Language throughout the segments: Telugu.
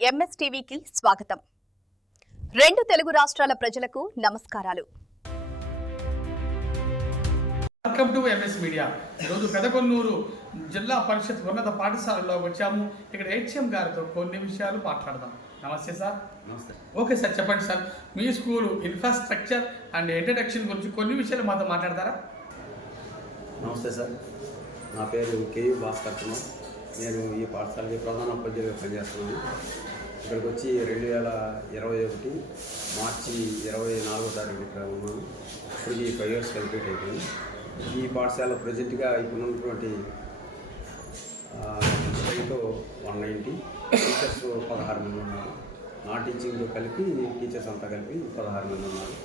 ఎంఎస్టీవీకి స్వాగతం. రెండు తెలుగు రాష్ట్రాల ప్రజలకు నమస్కారాలు. Welcome to MS media. ఈరోజు పెదకొన్నూరు జిల్లా పరిషత్ ఉన్నత పాఠశాలలో వచ్చాము. ఇక్కడ హెచ్ఎం గారితో కొన్ని విషయాలు మాట్లాడదాం. నమస్తే సార్. నమస్తే. ఓకే సార్, చెప్పండి sir, me school infrastructure and introduction గురించి కొన్ని విషయాలు మాతో మాట్లాడతారా? నమస్తే సార్, నా పేరు కేయు భాస్కర్ కుమార్. నేను ఈ పాఠశాలకి ప్రధాన ఉపాధ్యాయులుగా పనిచేస్తున్నాను. ఇక్కడికి వచ్చి 2021 మార్చి 24వ తారీఖు ఇక్కడ ఉన్నాను. ఇప్పటికి 5 years కంప్లీట్ అయిపోయింది. ఈ పాఠశాల ప్రజెంట్గా ఇప్పుడు ఉన్నటువంటి స్ట్రెంత్ 190, టీచర్స్ 16 మంది ఉన్నారు. నా టీచింగ్తో కలిపి టీచర్స్ అంతా కలిపి 16 మంది ఉన్నారు.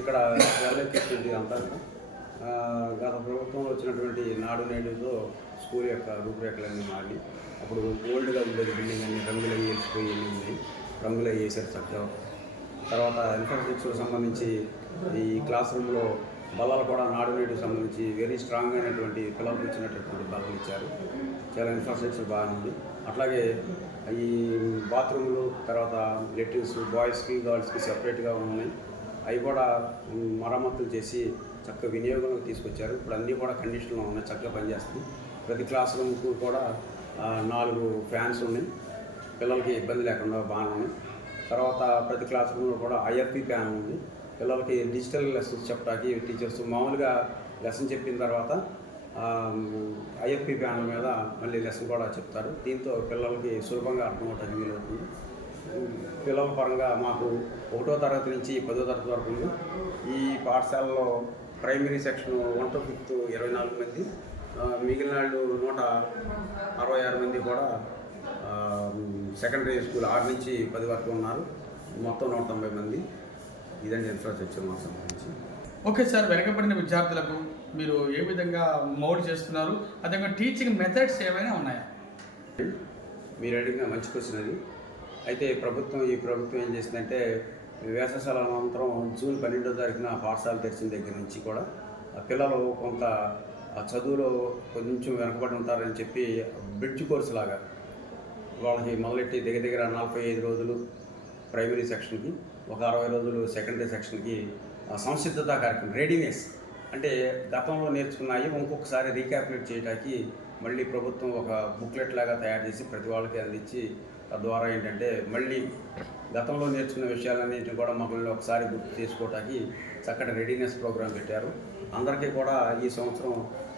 ఇక్కడ డెవలప్మెంట్ అంతా గత ప్రభుత్వంలో వచ్చినటువంటి నాడు నేడుతో స్కూల్ యొక్క రూపురేఖలన్నీ మారి, అప్పుడు ఓల్డ్గా ఉండేది బిల్డింగ్ అన్ని రంగులు వేసిపోయి ఉన్నాయి, రంగులు వేసారు చక్కగా. తర్వాత ఇన్ఫ్రాస్ట్రక్చర్ సంబంధించి ఈ క్లాస్ రూమ్లో బలాలు కూడా నాడు నేడుకు సంబంధించి వెరీ స్ట్రాంగ్ అయినటువంటి పిల్లలకు ఇచ్చినటువంటి బలాలు ఇచ్చారు. చాలా ఇన్ఫ్రాస్ట్రక్చర్ బాగుంది. అట్లాగే ఈ బాత్రూమ్లు, తర్వాత లెట్రిన్స్ బాయ్స్కి గర్ల్స్కి సెపరేట్గా ఉన్నాయి. అవి కూడా మరమ్మతులు చేసి చక్కగా వినియోగంలోకి తీసుకొచ్చారు. ఇప్పుడు అన్నీ కూడా కండిషన్లో ఉన్నాయి, చక్కగా పనిచేస్తుంది. ప్రతి క్లాస్ రూమ్కు కూడా 4 ఫ్యాన్స్ ఉన్నాయి, పిల్లలకి ఇబ్బంది లేకుండా బాగానే ఉన్నాయి. తర్వాత ప్రతి క్లాస్ రూమ్లో కూడా ఐఎఫ్పి ఫ్యాన్ ఉంది. పిల్లలకి డిజిటల్ లెసన్స్ చెప్పడానికి టీచర్స్ మామూలుగా లెసన్ చెప్పిన తర్వాత ఐఎఫ్పి ఫ్యాన్ మీద మళ్ళీ లెసన్ కూడా చెప్తారు. దీంతో పిల్లలకి సులభంగా అర్థమవటానికి వీలవుతుంది. పిల్లల పరంగా మాకు 1వ తరగతి నుంచి 10వ తరగతి వరకు ఉంది. ఈ పాఠశాలలో ప్రైమరీ సెక్షన్ 1 to 5 24 మంది, మిగిలిన వాళ్ళు 166 మంది కూడా సెకండరీ స్కూల్ 6 నుంచి 10 వరకు ఉన్నారు. మొత్తం 190 మంది. ఇదండి ఇన్ఫ్రాస్ట్రక్చర్ మాకు సంబంధించి. ఓకే సార్, వెనకబడిన విద్యార్థులకు మీరు ఏ విధంగా మౌల్డ్ చేస్తున్నారు? అదేవిధంగా టీచింగ్ మెథడ్స్ ఏమైనా ఉన్నాయా? మీరు అడిగిన మంచి క్వశ్చన్ అది. అయితే ఈ ప్రభుత్వం ఏం చేసిందంటే, వేసవికాల అనంతరం జూన్ 12వ తారీఖున పాఠశాల తెరిచిన దగ్గర నుంచి కూడా పిల్లలు కొంత చదువులో కొంచెం వెనకబడి ఉంటారని చెప్పి బ్రిడ్జ్ కోర్సు లాగా వాళ్ళకి మొదలెట్టి దగ్గర 45 రోజులు ప్రైమరీ సెక్షన్కి, ఒక 60 రోజులు సెకండరీ సెక్షన్కి సంసిద్ధత కార్యక్రమం, రెడీనెస్ అంటే గతంలో నేర్చుకున్నాయి ఇంకొకసారి రీక్యాల్కులేట్ చేయడానికి మళ్ళీ ప్రభుత్వం ఒక బుక్లెట్ లాగా తయారు చేసి ప్రతి వాళ్ళకి అందించి, తద్వారా ఏంటంటే మళ్ళీ గతంలో నేర్చుకున్న విషయాలన్నింటినీ కూడా మమ్మల్ని ఒకసారి గుర్తు చేసుకోవటానికి చక్కటి రెడీనెస్ ప్రోగ్రాం పెట్టారు. అందరికీ కూడా ఈ సంవత్సరం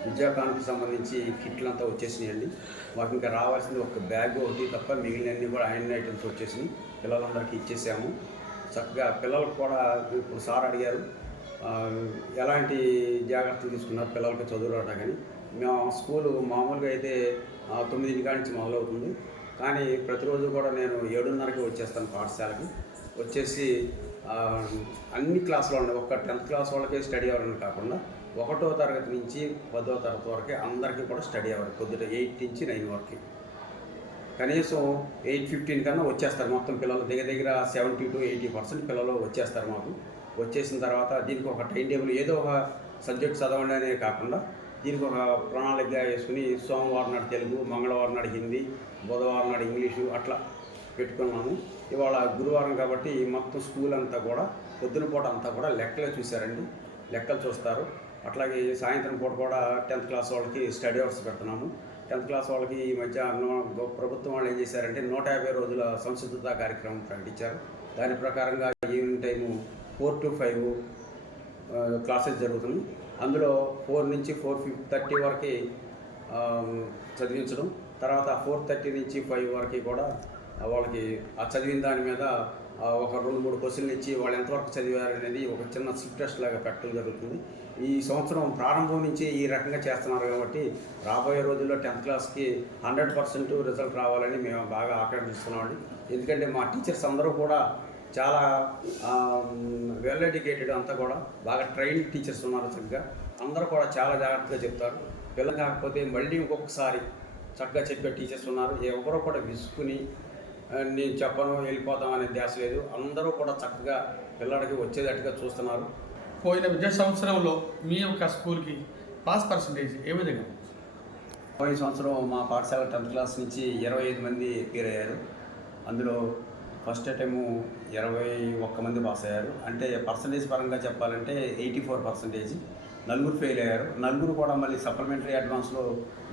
విద్యాకానికి సంబంధించి కిట్లంతా వచ్చేసినాయండి. మాకు ఇంకా రావాల్సింది ఒక బ్యాగ్ ఒకటి తప్ప మిగిలినన్నీ కూడా ఆయన ఐటమ్స్ వచ్చేసినాయి. పిల్లలందరికీ ఇచ్చేసాము. చక్కగా పిల్లలకు కూడా ఇప్పుడు సార్ అడిగారు ఎలాంటి జాగ్రత్తలు తీసుకున్నారు పిల్లలకి చదువు రావటానికి. మేము స్కూలు మామూలుగా అయితే 9 కాడి నుంచి మొదలవుతుంది, కానీ ప్రతిరోజు కూడా నేను 7:30కి వచ్చేస్తాను పాఠశాలకి. వచ్చేసి అన్ని క్లాసులు ఉన్నాయి, ఒక్క 10th క్లాస్ వాళ్ళకే స్టడీ అవర్ అని కాకుండా 1వ తరగతి నుంచి 10వ తరగతి వరకే అందరికీ కూడా స్టడీ అవర్. పొద్దుట 8 నుంచి 9 వరకు కనీసం 8:15 కన్నా వచ్చేస్తారు. మొత్తం పిల్లలు దగ్గర 70 to 80% పిల్లలు వచ్చేస్తారు మాకు. వచ్చేసిన తర్వాత దీనికి ఒక టైం టేబుల్, ఏదో ఒక సబ్జెక్ట్ చదవండి అనే కాకుండా దీనికి ఒక ప్రణాళికగా వేసుకుని సోమవారం నాడు తెలుగు, మంగళవారం నాడు హిందీ, బుధవారం నాడు ఇంగ్లీషు అట్లా పెట్టుకున్నాము. ఇవాళ గురువారం కాబట్టి మొత్తం స్కూల్ అంతా కూడా పొద్దున పూట అంతా కూడా లెక్కలే చూశారండి, లెక్కలు చూస్తారు. అట్లాగే సాయంత్రం పూట కూడా 10th క్లాస్ వాళ్ళకి స్టడీ అవర్స్ పెడుతున్నాము. 10th క్లాస్ వాళ్ళకి ఈ మధ్య ప్రభుత్వం వాళ్ళు ఏం చేశారంటే 150 రోజుల సంసిద్ధత కార్యక్రమం ప్రకటించారు. దాని ప్రకారంగా ఈవినింగ్ టైము 4 to 5 క్లాసెస్ జరుగుతుంది. అందులో 4 నుంచి 4:30 వరకు చదివించడం, తర్వాత 4:30 నుంచి 5 వరకు కూడా వాళ్ళకి ఆ చదివిన దాని మీద ఒక 2-3 క్వశ్చన్లు ఇచ్చి వాళ్ళు ఎంతవరకు చదివారు అనేది ఒక చిన్న స్లిప్ టెస్ట్ లాగా పెట్టడం జరుగుతుంది. ఈ సంవత్సరం ప్రారంభం నుంచి ఈ రకంగా చేస్తున్నారు కాబట్టి రాబోయే రోజుల్లో 10th క్లాస్కి 100% రిజల్ట్ రావాలని మేము బాగా ఆకాంక్షిస్తున్నామండి. ఎందుకంటే మా టీచర్స్ అందరూ కూడా చాలా వెల్ ఎడ్యుకేటెడ్, అంతా కూడా బాగా ట్రైన్డ్ టీచర్స్ ఉన్నారు. చక్కగా అందరూ కూడా చాలా జాగ్రత్తగా చెప్తారు. పిల్లలు కాకపోతే మళ్ళీ ఇంకొకసారి చక్కగా చెప్పే టీచర్స్ ఉన్నారు. ఎవరో కూడా విసుకుని నేను చెప్పను వెళ్ళిపోతాం అనే ధ్యాస లేదు. అందరూ కూడా చక్కగా పిల్లడికి వచ్చేటట్టుగా చూస్తున్నారు. పోయిన విద్యా సంవత్సరంలో మీ యొక్క స్కూల్కి పాస్ పర్సంటేజ్ ఏ విధంగా? పోయిన సంవత్సరం మా పాఠశాల 10th క్లాస్ నుంచి 25 మంది పేరు అయ్యారు. అందులో ఫస్ట్ అటెంప్ట్ 21 మంది పాస్ అయ్యారు. అంటే పర్సంటేజ్ పరంగా చెప్పాలంటే 84%. నలుగురు ఫెయిల్ అయ్యారు. నలుగురు కూడా మళ్ళీ సప్లిమెంటరీ అడ్వాన్స్లో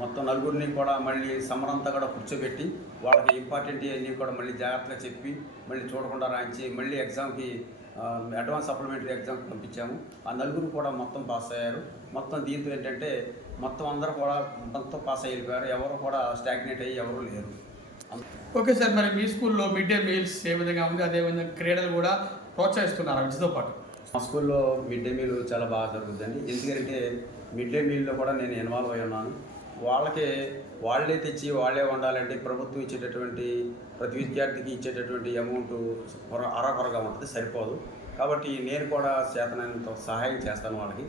మొత్తం నలుగురిని కూడా మళ్ళీ సమ్మర్ అంతా కూడా కూర్చోబెట్టి వాళ్ళకి ఇంపార్టెంట్ అన్నీ కూడా మళ్ళీ జాగ్రత్తగా చెప్పి మళ్ళీ చూడకుండా రాయించి మళ్ళీ ఎగ్జామ్కి అడ్వాన్స్ సప్లిమెంటరీ ఎగ్జామ్కి పంపించాము. ఆ నలుగురు కూడా మొత్తం పాస్ అయ్యారు. మొత్తం దీంతో ఏంటంటే మొత్తం అందరూ కూడా మొత్తం పాస్ అయిపోయారు. ఎవరు కూడా స్టాగ్నేట్ అయ్యి ఎవరు లేరు. ఓకే సార్, మరి మీ స్కూల్లో మిడ్ డే మీల్స్ ఏ విధంగా ఉంది, అదేవిధంగా క్రీడలు కూడా ప్రోత్సహిస్తున్నారు వీటితో పాటు? మా స్కూల్లో మిడ్ డే మీల్ చాలా బాగా జరుగుతుందండి. ఎందుకంటే మిడ్ డే మీల్లో కూడా నేను ఇన్వాల్వ్ అయి ఉన్నాను. వాళ్ళే తెచ్చి వాళ్ళే వండాలంటే ప్రభుత్వం ఇచ్చేటటువంటి ప్రతి విద్యార్థికి ఇచ్చేటటువంటి అమౌంట్ అరకొరగా ఉంటుంది, సరిపోదు. కాబట్టి నేను కూడా చేతనంత సహాయం చేస్తాను వాళ్ళకి.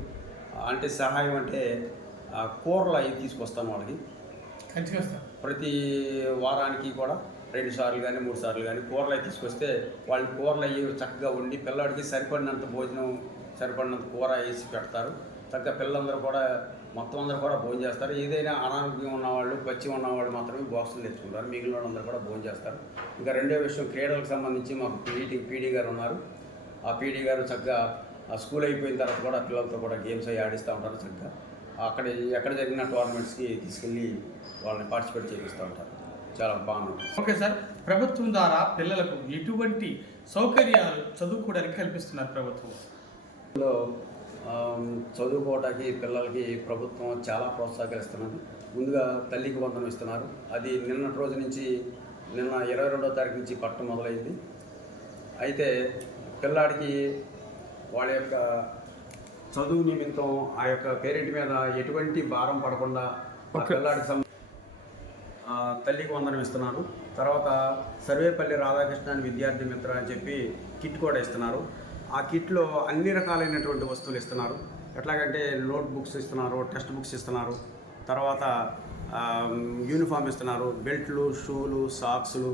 అంటే సహాయం అంటే కూరలు అవి తీసుకొస్తాను వాళ్ళకి. ప్రతి వారానికి కూడా 2 సార్లు కానీ 3 సార్లు కానీ కూరలు అవి తీసుకొస్తే వాళ్ళు కూరలు అవి చక్కగా వండి పిల్లవాడికి సరిపడినంత భోజనం సరిపడినంత కూర వేసి పెడతారు. చక్కగా పిల్లలందరూ కూడా మొత్తం అందరూ కూడా భోజనం చేస్తారు. ఏదైనా అనారోగ్యం ఉన్నవాళ్ళు పచ్చి ఉన్నవాళ్ళు మాత్రమే బాక్సులు తెచ్చుకుంటారు. మిగిలిన వాళ్ళందరూ కూడా భోజనం చేస్తారు. ఇంకా రెండో విషయం, క్రీడలకు సంబంధించి మాకు పీడీ గారు ఉన్నారు. ఆ పీడీ గారు చక్కగా స్కూల్ అయిపోయిన తర్వాత కూడా పిల్లలతో కూడా గేమ్స్ అవి ఆడిస్తూ ఉంటారు. చక్కగా ఎక్కడ జరిగిన టోర్నమెంట్స్కి తీసుకెళ్ళి వాళ్ళని పార్టిసిపేట్ చేపిస్తూ ఉంటారు. చాలా బాగుంది. ఓకే సార్, ప్రభుత్వం ద్వారా పిల్లలకు ఎటువంటి సౌకర్యాలు చదువుకోవడానికి కల్పిస్తున్నారు ప్రభుత్వం? చదువుకోవడానికి పిల్లలకి ప్రభుత్వం చాలా ప్రోత్సాహకరిస్తున్నది. ముందుగా తల్లికి వందనం ఇస్తున్నారు. అది నిన్నటి రోజు నుంచి, నిన్న 22వ తారీఖు నుంచి పట్టడం మొదలైంది. అయితే పిల్లాడికి వాళ్ళ యొక్క చదువు నిమిత్తం ఆ యొక్క పేరెంట్ మీద ఎటువంటి భారం పడకుండా పిల్లాడికి తల్లికి వందనం ఇస్తున్నారు. తర్వాత సర్వేపల్లి రాధాకృష్ణ విద్యార్థి మిత్ర అని చెప్పి కిట్ కూడా ఇస్తున్నారు. ఆ కిట్లో అన్ని రకాలైనటువంటి వస్తువులు ఇస్తున్నారు. ఎట్లాగంటే నోట్ బుక్స్ ఇస్తున్నారు, టెక్స్ట్ బుక్స్ ఇస్తున్నారు, తర్వాత యూనిఫామ్ ఇస్తున్నారు, బెల్ట్లు, షూలు, సాక్స్లు,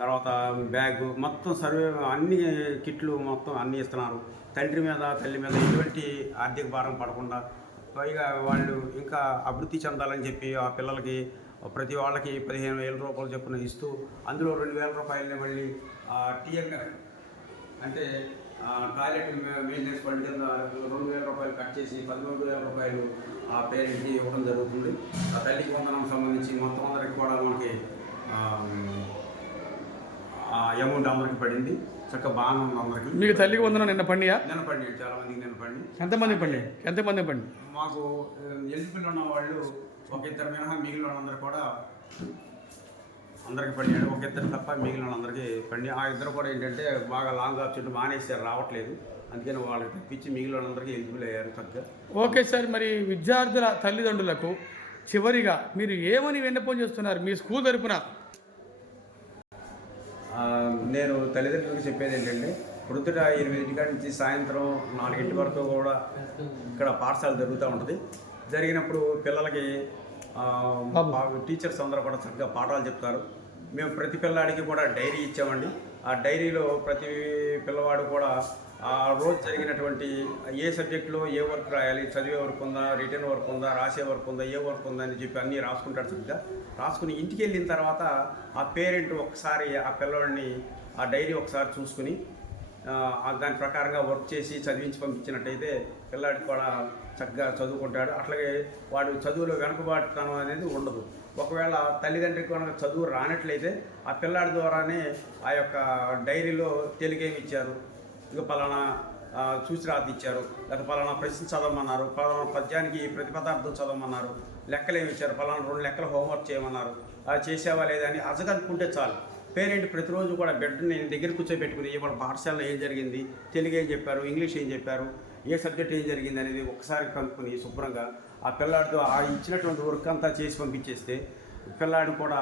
తర్వాత బ్యాగు, మొత్తం అన్ని కిట్లు మొత్తం అన్నీ ఇస్తున్నారు. తండ్రి మీద తల్లి మీద ఎటువంటి ఆర్థిక భారం పడకుండా, పైగా వాళ్ళు ఇంకా అభివృద్ధి చెందాలని చెప్పి ఆ పిల్లలకి ప్రతి వాళ్ళకి 15,000 రూపాయలు చొప్పున ఇస్తూ అందులో 2,000 రూపాయలని మళ్ళీ టీఎంఎఫ్ అంటే టాయిలెట్ మెయింటెనెన్స్ ఫండ్ కింద 2,000 రూపాయలు కట్ చేసి 13,000 రూపాయలు ఆ పేరెంట్కి ఇవ్వడం జరుగుతుంది. ఆ తల్లికి వందనం సంబంధించి మొత్తం అందరికి కూడా మనకి అమౌంట్ అందరికి పడింది. చక్కగా బాగానే ఉంది అందరికి. మీకు తల్లికి వందనం నిన్న పండియా? నిన్న పండి, చాలా మందికి నిన్న పండి. ఎంతమంది పండి? మాకు ఎలిజిబుల్ ఉన్న వాళ్ళు ఒక ఇద్దరు మినహా మిగిలిన వాళ్ళందరూ కూడా అందరికి పడినాడు. ఒక ఇద్దరు తప్ప మిగిలిన వాళ్ళందరికీ పండి. ఆ ఇద్దరు కూడా ఏంటంటే బాగా లాంగ్ ఆప్షన్ మానేసారు, రావట్లేదు. అందుకని వాళ్ళకి తెప్పించి మిగిలిన వాళ్ళందరికీ ఎలిజిబుల్ అయ్యారు చక్కగా. ఓకే సార్, మరి విద్యార్థుల తల్లిదండ్రులకు చివరిగా మీరు ఏమని విన్నపం చేస్తున్నారు మీ స్కూల్ తరపున? నేను తల్లిదండ్రులకు చెప్పేది ఏంటంటే, పొద్దుట 8 నుంచి సాయంత్రం 4 వరకు కూడా ఇక్కడ పాఠశాల జరుగుతూ ఉంటుంది. జరిగినప్పుడు పిల్లలకి టీచర్స్ అందరూ కూడా చక్కగా పాఠాలు చెప్తారు. మేము ప్రతి పిల్లాడికి కూడా డైరీ ఇచ్చామండి. ఆ డైరీలో ప్రతి పిల్లవాడు కూడా ఆ రోజు జరిగినటువంటి ఏ సబ్జెక్టులో ఏ వర్క్ రాయాలి, చదివే వర్క్ ఉందా, రిటర్న్ వర్క్ ఉందా, రాసే వర్క్ ఉందా, ఏ వర్క్ ఉందా అని చెప్పి అన్నీ రాసుకుంటాడు. చక్కగా రాసుకుని ఇంటికి వెళ్ళిన తర్వాత ఆ పేరెంట్ ఒకసారి ఆ పిల్లవాడిని ఆ డైరీ ఒకసారి చూసుకుని దాని ప్రకారంగా వర్క్ చేసి చదివించి పంపించినట్టయితే పిల్లాడికి కూడా చక్కగా చదువుకుంటాడు. అట్లాగే వాడు చదువులో వెనుకబాటుతనం అనేది ఉండదు. ఒకవేళ తల్లిదండ్రికి కనుక చదువు రానట్లయితే ఆ పిల్లాడి ద్వారానే ఆ యొక్క డైరీలో తెలుగేమి ఇచ్చారు, ఇక పలానా చూసి రాతి ఇచ్చారు, లేకపోతే పలానా ప్రశ్న చదవమన్నారు, పలానా పద్యానికి ప్రతిపదార్థం చదవమన్నారు, లెక్కలు ఏమి ఇచ్చారు, పలానా 2 లెక్కలు హోంవర్క్ చేయమన్నారు, అది చేసేవా లేదని అజగనుకుంటే చాలు. పేరెంట్ ప్రతిరోజు కూడా బిడ్డని దగ్గర కూర్చోబెట్టుకుని ఇవాళ పాఠశాలలో ఏం జరిగింది, తెలుగు ఏం చెప్పారు, ఇంగ్లీష్ ఏం చెప్పారు, ఏ సబ్జెక్ట్ ఏం జరిగింది అనేది ఒకసారి కనుక్కొని శుభ్రంగా ఆ పిల్లాడితో ఆ ఇచ్చినటువంటి వర్క్ అంతా చేసి పంపించేస్తే పిల్లాడు కూడా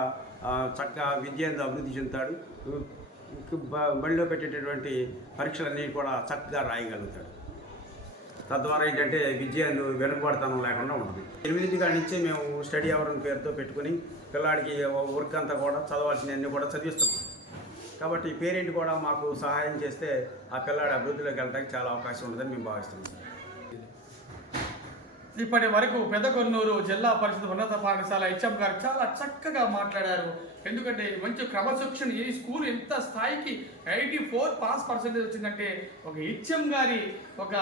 చక్కగా విద్యను అభివృద్ధి చెందుతాడు. బడిలో పెట్టేటటువంటి పరీక్షలన్నీ కూడా చక్కగా రాయగలుగుతాడు. తద్వారా ఏంటంటే విద్యను వెనుకబడతనం లేకుండా ఉంటుంది. 8 నుంచే మేము స్టడీ అవర్ పేరుతో పెట్టుకుని పిల్లాడికి వర్క్ అంతా కూడా చదవాల్సినవన్నీ కూడా చదివిస్తున్నాం. కాబట్టి పేరెంట్ కూడా మాకు సహాయం చేస్తే ఆ పిల్లాడి అభివృద్ధిలోకి వెళ్ళడానికి చాలా అవకాశం ఉంటుందని మేము భావిస్తున్నాం. ఇప్పటి వరకు పెదకొన్నూరు జిల్లా పరిషత్ ఉన్నత పాఠశాల హెచ్ఎం గారు చాలా చక్కగా మాట్లాడారు. ఎందుకంటే మంచి క్రమశిక్షణ, ఈ స్కూల్ ఎంత స్థాయికి 84 పాస్ పర్సెంటేజ్ వచ్చిందంటే ఒక హెచ్ఎం గారి ఒక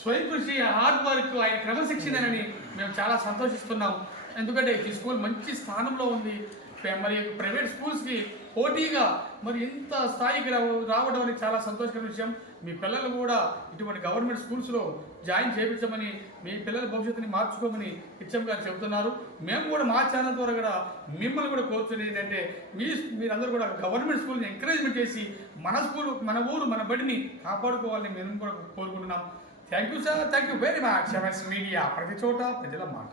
స్వయం కృషి, హార్డ్ వర్క్, ఆయన క్రమశిక్షణని మేము చాలా సంతోషిస్తున్నాం. ఎందుకంటే ఈ స్కూల్ మంచి స్థానంలో ఉంది. మరి ప్రైవేట్ స్కూల్స్కి పోటీగా మరి ఇంత స్థాయికి రావడం అనేది చాలా సంతోషకరమైన విషయం. మీ పిల్లలు కూడా ఇటువంటి గవర్నమెంట్ స్కూల్స్లో జాయిన్ చేయించమని, మీ పిల్లల భవిష్యత్తుని మార్చుకోమని హెచ్ఎం గారు చెబుతున్నారు. మేము కూడా మా ఛానల్ ద్వారా కూడా మిమ్మల్ని కూడా కోరుతున్నది ఏంటంటే మీరందరూ కూడా గవర్నమెంట్ స్కూల్ని ఎంకరేజ్మెంట్ చేసి మన స్కూల్, మన ఊరు, మన బడిని కాపాడుకోవాలని మేము కూడా కోరుకుంటున్నాం. Thank you sir, thank you very much. MS media, ప్రతి చోట ప్రజల మాట.